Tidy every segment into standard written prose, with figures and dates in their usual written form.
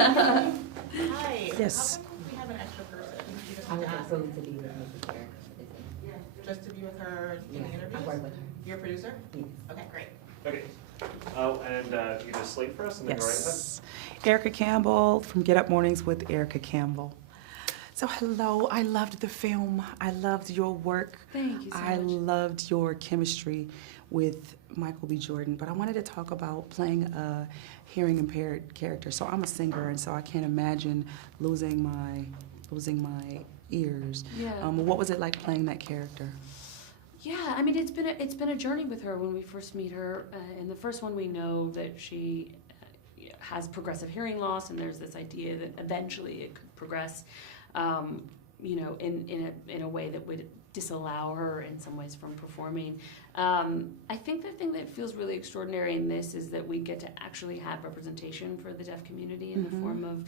Hi. Yes. How come we have an extra person? You just I have was to ask. going to be with Mrs. Eric. Just to be with her in the Yes, interviews? I work with her. You're a producer? Yes. Okay, great. Okay. Oh, and you just slate for us and then go right ahead. Yes. Erica Campbell from Get Up Mornings with Erica Campbell. So hello, I loved the film. I loved your work. Thank you so I much. loved your chemistry with Michael B. Jordan, but I wanted to talk about playing a hearing impaired character. So I'm a singer, and so I can't imagine losing my ears. Yeah. What was it like playing that character? Yeah, I mean, it's been a journey with her when we first meet her. In the first one, we know that she has progressive hearing loss, and there's this idea that eventually it could progress, in a way that would disallow her in some ways from performing. I think the thing that feels really extraordinary in this is that we get to actually have representation for the deaf community in the form of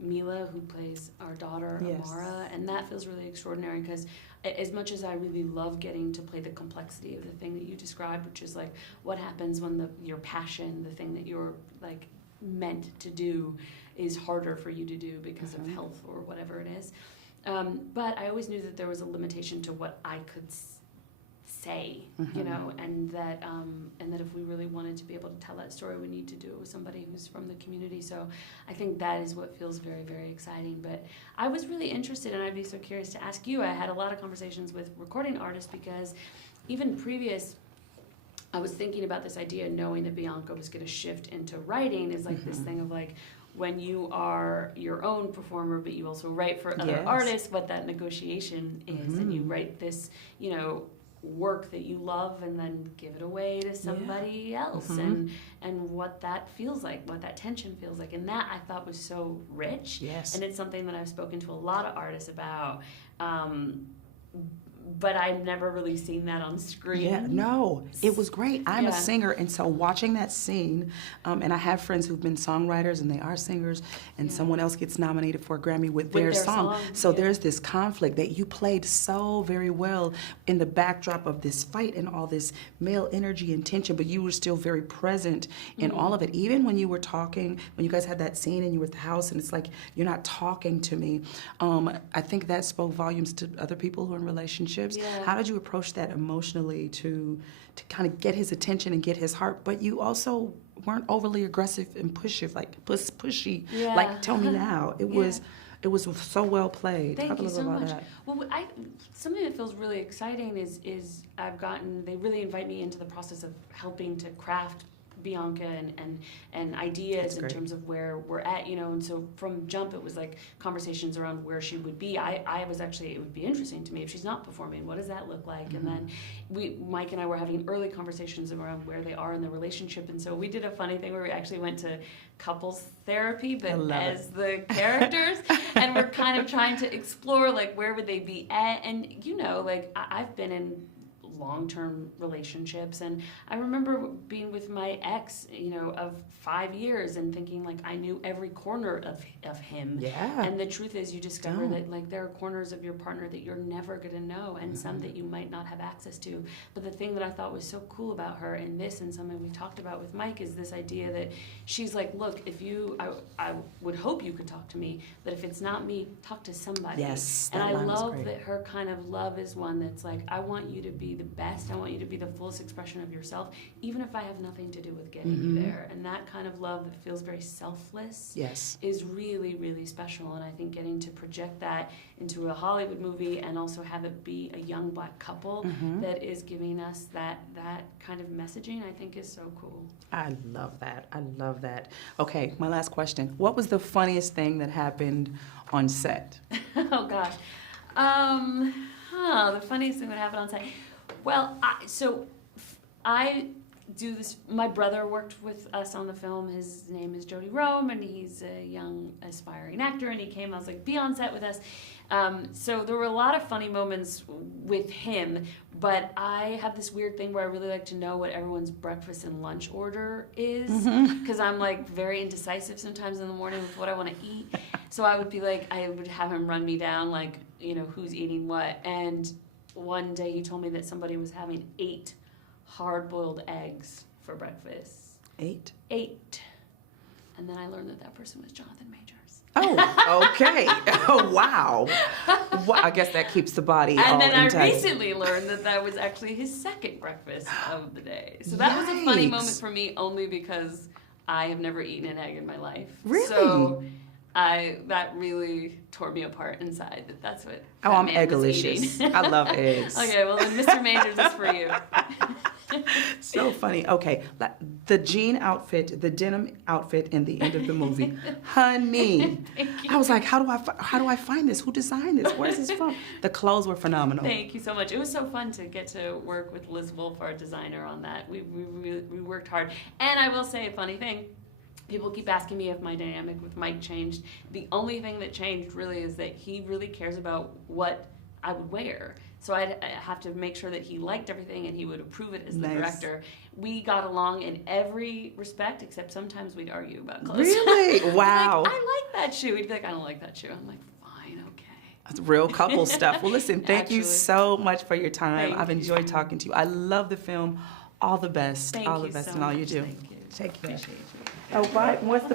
Mila, who plays our daughter, Yes. Amara, and that feels really extraordinary because as much as I really love getting to play the complexity of the thing that you described, which is like what happens when your passion, the thing that you're like meant to do, is harder for you to do because of health or whatever it is. But I always knew that there was a limitation to what I could say, and that if we really wanted to be able to tell that story, we need to do it with somebody who's from the community. So I think that is what feels very, very exciting. But I was really interested, and I'd be so curious to ask you. I had a lot of conversations with recording artists because even previous, I was thinking about this idea, knowing that Bianca was going to shift into writing, is like this thing of like, when you are your own performer, but you also write for other artists, what that negotiation is, and you write this, work that you love and then give it away to somebody else, and what that feels like, what that tension feels like, and that I thought was so rich. Yes. And it's something that I've spoken to a lot of artists about. But I've never really seen that on screen. Yeah, no, it was great. I'm a singer, and so watching that scene, and I have friends who've been songwriters, and they are singers, and someone else gets nominated for a Grammy with their song. So there's this conflict that you played so very well in the backdrop of this fight and all this male energy and tension, but you were still very present in all of it. Even when you were talking, when you guys had that scene and you were at the house, and it's like, you're not talking to me. I think that spoke volumes to other people who are in relationships. Yeah. How did you approach that emotionally to kind of get his attention and get his heart, but you also weren't overly aggressive and pushy, like pushy, like tell me now. It was so well played. Thank Talk a you little so about much. that. Well, something that feels really exciting is they really invite me into the process of helping to craft Bianca and ideas in terms of where we're at, and so from jump it was like conversations around where she would be. I was actually, it would be interesting to me if she's not performing, what does that look like? And then Mike and I were having early conversations around where they are in the relationship, and so we did a funny thing where we actually went to couples therapy, but as the characters, and we're kind of trying to explore like where would they be at, and like I've been in long-term relationships, and I remember being with my ex, of 5 years, and thinking like I knew every corner of him. Yeah. And the truth is, you discover that like there are corners of your partner that you're never gonna know, and some that you might not have access to. But the thing that I thought was so cool about her in this, and something we talked about with Mike, is this idea that she's like, look, I would hope you could talk to me, but if it's not me, talk to somebody. Yes. And I love that her kind of love is one that's like, I want you to be the best. I want you to be the fullest expression of yourself, even if I have nothing to do with getting you there. And that kind of love that feels very selfless is really, really special. And I think getting to project that into a Hollywood movie and also have it be a young Black couple that is giving us that kind of messaging, I think is so cool. I love that. I love that. Okay, my last question. What was the funniest thing that happened on set? Oh, gosh. The funniest thing that happened on set. Well, I do this. My brother worked with us on the film. His name is Jody Rome, and he's a young aspiring actor. And he came. I was like, be on set with us. So there were a lot of funny moments with him. But I have this weird thing where I really like to know what everyone's breakfast and lunch order is, because I'm like very indecisive sometimes in the morning with what I want to eat. So I would be like, I would have him run me down, like, who's eating what. And one day he told me that somebody was having 8 hard-boiled eggs for breakfast. 8? 8. And then I learned that person was Jonathan Majors. Oh, okay. Oh, wow. Well, I guess that keeps the body all And then intact. I recently learned that was actually his second breakfast of the day. So that was a funny Yikes. moment for me, only because I have never eaten an egg in my life. Really? So that really tore me apart inside. That's what. Oh, that I'm man was eggalicious. eating. I love eggs. Okay, well then Mr. Majors is for you. So funny. Okay, the jean outfit, the denim outfit in the end of the movie, honey. Thank you. I was like, how do I find this? Who designed this? Where's this from? The clothes were phenomenal. Thank you so much. It was so fun to get to work with Liz Wolf, our designer, on that. We worked hard. And I will say a funny thing. People keep asking me if my dynamic with Mike changed. The only thing that changed really is that he really cares about what I would wear. So I have to make sure that he liked everything and he would approve it as the Nice. director. We got along in every respect, except sometimes we'd argue about clothes. Really? Wow. Like, I like that shoe. He'd be like, I don't like that shoe. I'm like, fine, okay. That's real couple stuff. Well, listen, thank you Actually. so much for your time. Thank I've you. enjoyed talking to you. I love the film. All the best. Thank all the you best so in all you much. do. Thank you. Take care. Appreciate you. Oh, bye. What's the